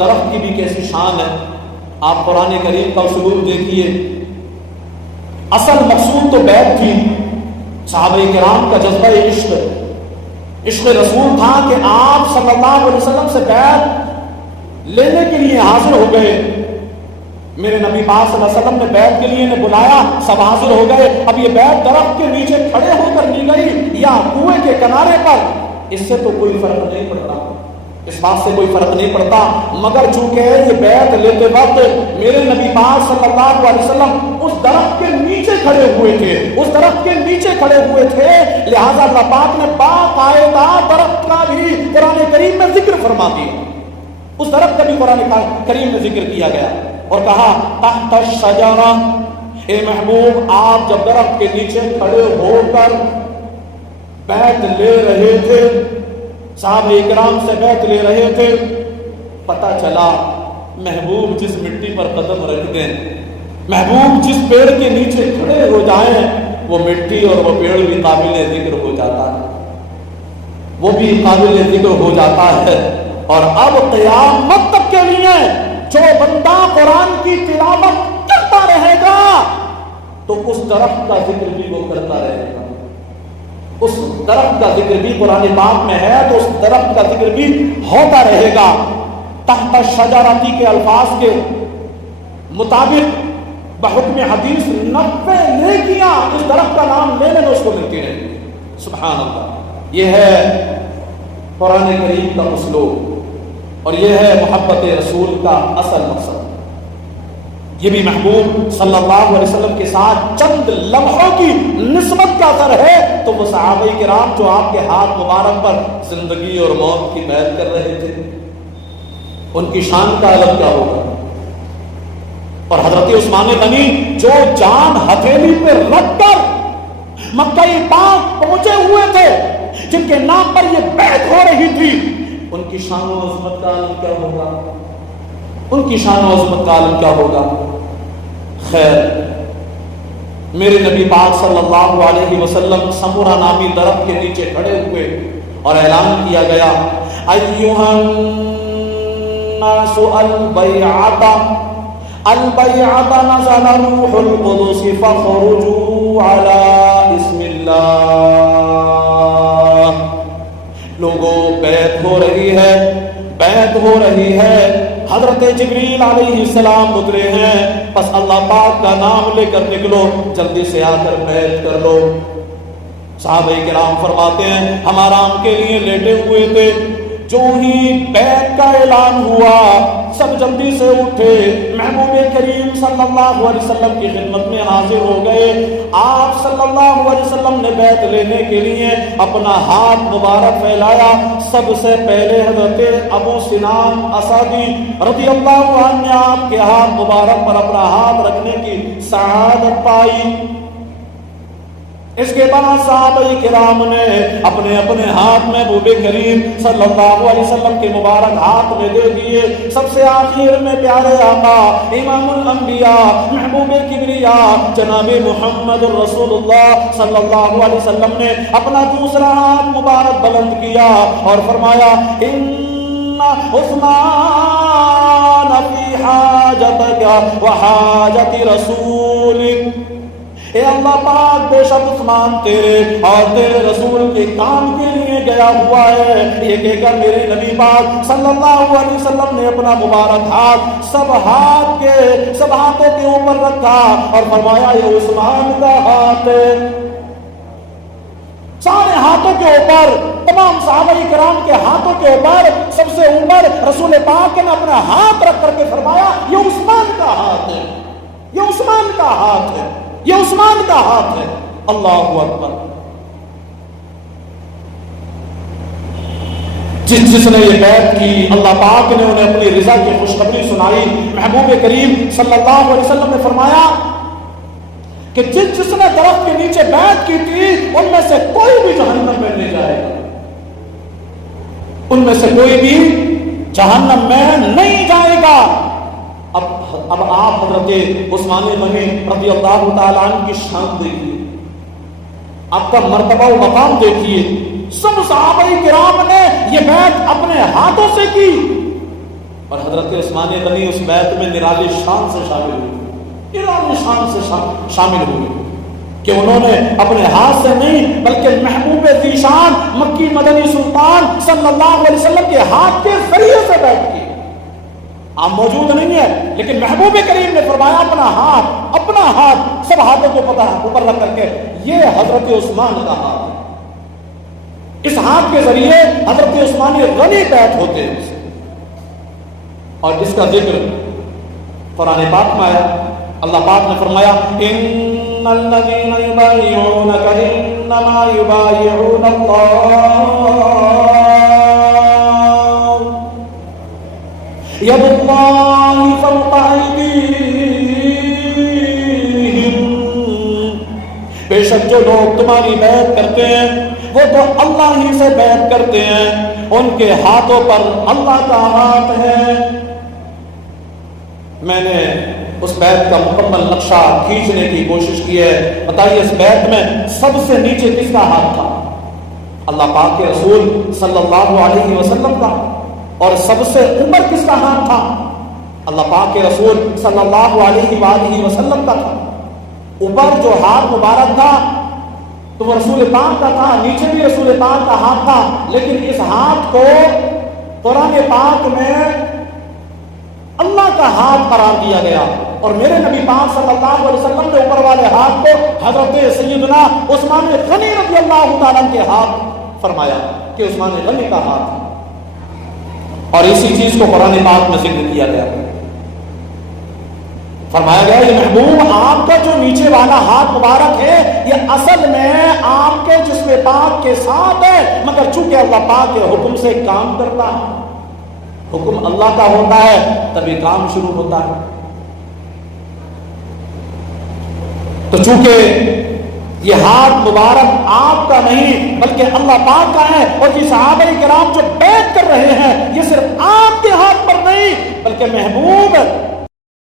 درخت کی بھی کیسی شان ہے. آپ قرآن کریم کا اسلوب دیکھیے. اصل مقصود تو بیعت تھی. صحابہ کرام کا جذبہ عشق رسول تھا کہ آپ صلی اللہ علیہ وسلم سے بیعت لینے کے لیے حاضر ہو گئے. میرے نبی پاک صلی اللہ علیہ وسلم نے بیعت کے لیے انہیں بلایا, سب حاضر ہو گئے. اب یہ بیعت درخت کے نیچے کھڑے ہو کر لی گئی یا کنویں کے کنارے پر, اس سے تو کوئی فرق نہیں پڑتا, اس بات سے کوئی فرق نہیں پڑتا. مگر چونکہ یہ بیعت لیتے وقت میرے نبی پاک صلی اللہ علیہ وسلم اس درخت کے نیچے کھڑے ہوئے تھے, اس درخت کے نیچے کھڑے ہوئے تھے, لہذا اللہ پاک نے باقاعدہ درخت کا بھی قرآن کریم میں ذکر فرما دیا. اس درخت کا بھی قرآن کریم میں ذکر کیا گیا اور کہا تحت الشجرہ, اے محبوب آپ جب درخت کے نیچے کھڑے ہو کر بیعت لے رہے تھے, صحابہ اکرام سے بیعت لے رہے تھے, پتہ چلا محبوب جس مٹی پر قدم رکھ دیں, محبوب جس پیڑ کے نیچے کھڑے ہو جائیں, وہ مٹی اور وہ پیڑ بھی قابل ذکر ہو جاتا ہے, وہ بھی قابل ذکر ہو جاتا ہے. اور اب قیامت تک کے لیے جو بندہ قرآن کی تلاوت کرتا رہے گا تو اس درخت کا ذکر بھی وہ کرتا رہے گا. اس درخت کا ذکر بھی قرآن پاک میں ہے تو اس درخت کا ذکر بھی ہوتا رہے گا. تحت الشجرہ کے الفاظ کے مطابق بحکم حدیث 90 نیکیاں اس درخت کا نام لینے میں اس کو ملتی رہے. سبحان اللہ. یہ ہے قرآن کریم کا اسلوب اور یہ ہے محبت رسول کا اصل مقصد. یہ بھی محبوب صلی اللہ علیہ وسلم کے ساتھ چند لمحوں کی نسبت کا اثر ہے تو وہ صحابہ کرام جو آپ کے ہاتھ مبارک پر زندگی اور موت کی بیعت کر رہے تھے, ان کی شان کا الگ کیا ہوگا. اور حضرت عثمان غنی جو جان ہتھیلی پہ رکھ کر مکہ پاک پہنچے ہوئے تھے, جن کے نام پر یہ بیعت ہو رہی تھی, ان کی شان و عظمت کا عالم کیا ہوگا, ان کی شان و عظمت کا عالم کیا ہوگا. خیر, میرے نبی پاک صلی اللہ علیہ وسلم سمورہ نامی درخت کے نیچے کھڑے ہوئے اور اعلان کیا گیا ایھا الناس البیعۃ نزل روح القدس فخرجوا علی اسم اللہ. لوگوں بیعت ہو رہی ہے, بیعت ہو رہی ہے. حضرت جبریل علیہ السلام اترے ہیں, بس اللہ پاک کا نام لے کر نکلو, جلدی سے آ کر بیعت کر لو. صحابہ کرام فرماتے ہیں ہم آرام کے لیے لیٹے ہوئے تھے, جو ہی بیعت کا اعلان ہوا سب جلدی سے اٹھے, محبوب کریم صلی اللہ علیہ وسلم کی خدمت میں حاضر ہو گئے. آپ صلی اللہ علیہ وسلم نے بیعت لینے کے لیے اپنا ہاتھ مبارک پھیلایا. سب سے پہلے حضرت ابو سنان اسدی رضی اللہ عنہ نے آپ کے ہاتھ مبارک پر اپنا ہاتھ رکھنے کی سعادت پائی. اس کے بعد صحابہ کرام نے اپنے اپنے ہاتھ میں محبوب کریم صلی اللہ علیہ وسلم کے مبارک ہاتھ میں دے دیے. سب سے آخر میں پیارے آقا امام الانبیاء محبوب کبریاء جناب محمد رسول اللہ صلی اللہ علیہ وسلم نے اپنا دوسرا ہاتھ مبارک بلند کیا اور فرمایا ان عثمان فی حاجتک وحاجت رسولک. اے اللہ پاک بے شک عثمان تیرے اور تیرے رسول کے کام کے لیے گیا ہوا ہے. یہ کہہ کر میرے نبی پاک صلی اللہ علیہ وسلم نے اپنا مبارک ہاتھ سب ہاتھوں کے اوپر رکھا اور فرمایا یہ عثمان کا ہاتھ ہے. سارے ہاتھوں کے اوپر, تمام صحابہ کرام کے ہاتھوں کے اوپر سب سے اوپر رسول پاک نے اپنا ہاتھ رکھ کر کے فرمایا یہ عثمان کا ہاتھ ہے, یہ عثمان کا ہاتھ ہے, یہ عثمان کا ہاتھ ہے. اللہ اکبر. جس نے یہ بیعت کی اللہ پاک نے انہیں اپنی رضا کی خوشخبری سنائی. محبوب کریم صلی اللہ علیہ وسلم نے فرمایا کہ جس نے درخت کے نیچے بیعت کی تھی ان میں سے کوئی بھی جہنم میں نہیں جائے گا, ان میں سے کوئی بھی جہنم میں نہیں جائے گا. اب آپ حضرت عثمان غنی رضی اللہ تعالیٰ عنہ کی شان دیکھیے, آپ کا مرتبہ و مقام دیکھیے. سب صحابہ کرام نے یہ بیعت اپنے ہاتھوں سے کی. اور حضرت عثمان غنی اس بیعت میں نرالی شان سے شامل ہوئے، نرالی شان سے شامل ہوئے کہ انہوں نے اپنے ہاتھ سے نہیں بلکہ محبوب ذیشان مکی مدنی سلطان صلی اللہ علیہ وسلم کے ہاتھ کے ذریعے سے بیعت کی۔ آپ موجود نہیں ہے لیکن محبوب کریم نے فرمایا اپنا ہاتھ سب ہاتھوں کو پتہ اوپر رکھ کر کے یہ حضرت عثمان کا ہاتھ ہے، اس ہاتھ کے ذریعے حضرت عثمان غنی بیعت ہوتے ہیں۔ اور اس کا ذکر قرآن پاک میں آیا، اللہ پاک نے فرمایا ان الذين يبايعونك انما يبايعون الله يد الله فوق ايديهم، بے شک جو لوگ تمہاری بیعت کرتے ہیں وہ تو اللہ ہی سے بیعت کرتے ہیں، ان کے ہاتھوں پر اللہ کا ہاتھ ہے۔ میں نے اس بیعت کا مکمل نقشہ کھینچنے کی کوشش کی ہے۔ بتائیے اس بیعت میں سب سے نیچے کس کا ہاتھ تھا؟ اللہ پاک کے رسول صلی اللہ علیہ وسلم کا۔ اور سب سے اوپر کس کا ہاتھ تھا؟ اللہ پاک کے رسول صلی اللہ علیہ وآلہ وسلم کا تھا۔ اوپر جو ہاتھ مبارک تھا تو وہ رسول پاک کا تھا، نیچے بھی رسول پاک کا ہاتھ تھا، لیکن اس ہاتھ کو قرآن پاک میں اللہ کا ہاتھ قرار دیا گیا، اور میرے نبی پاک صلی اللہ علیہ وسلم نے اوپر والے ہاتھ کو حضرت سیدنا عثمان غنی رضی اللہ تعالیٰ کے ہاتھ فرمایا کہ عثمان غنی کا ہاتھ، اور اسی چیز کو قرآن پاک میں ذکر کیا گیا، فرمایا گیا یہ محبوب آپ کا جو نیچے والا ہاتھ مبارک ہے یہ اصل میں آپ کے جسم پاک کے ساتھ ہے، مگر چونکہ اللہ پاک کے حکم سے کام کرتا ہے، حکم اللہ کا ہوتا ہے تبھی کام شروع ہوتا ہے۔ تو چونکہ یہ ہاتھ مبارک آپ کا نہیں بلکہ اللہ پاک کا ہے، اور یہ صحابہ کرام جو بیعت کر رہے ہیں یہ صرف آپ کے ہاتھ پر نہیں بلکہ محبوب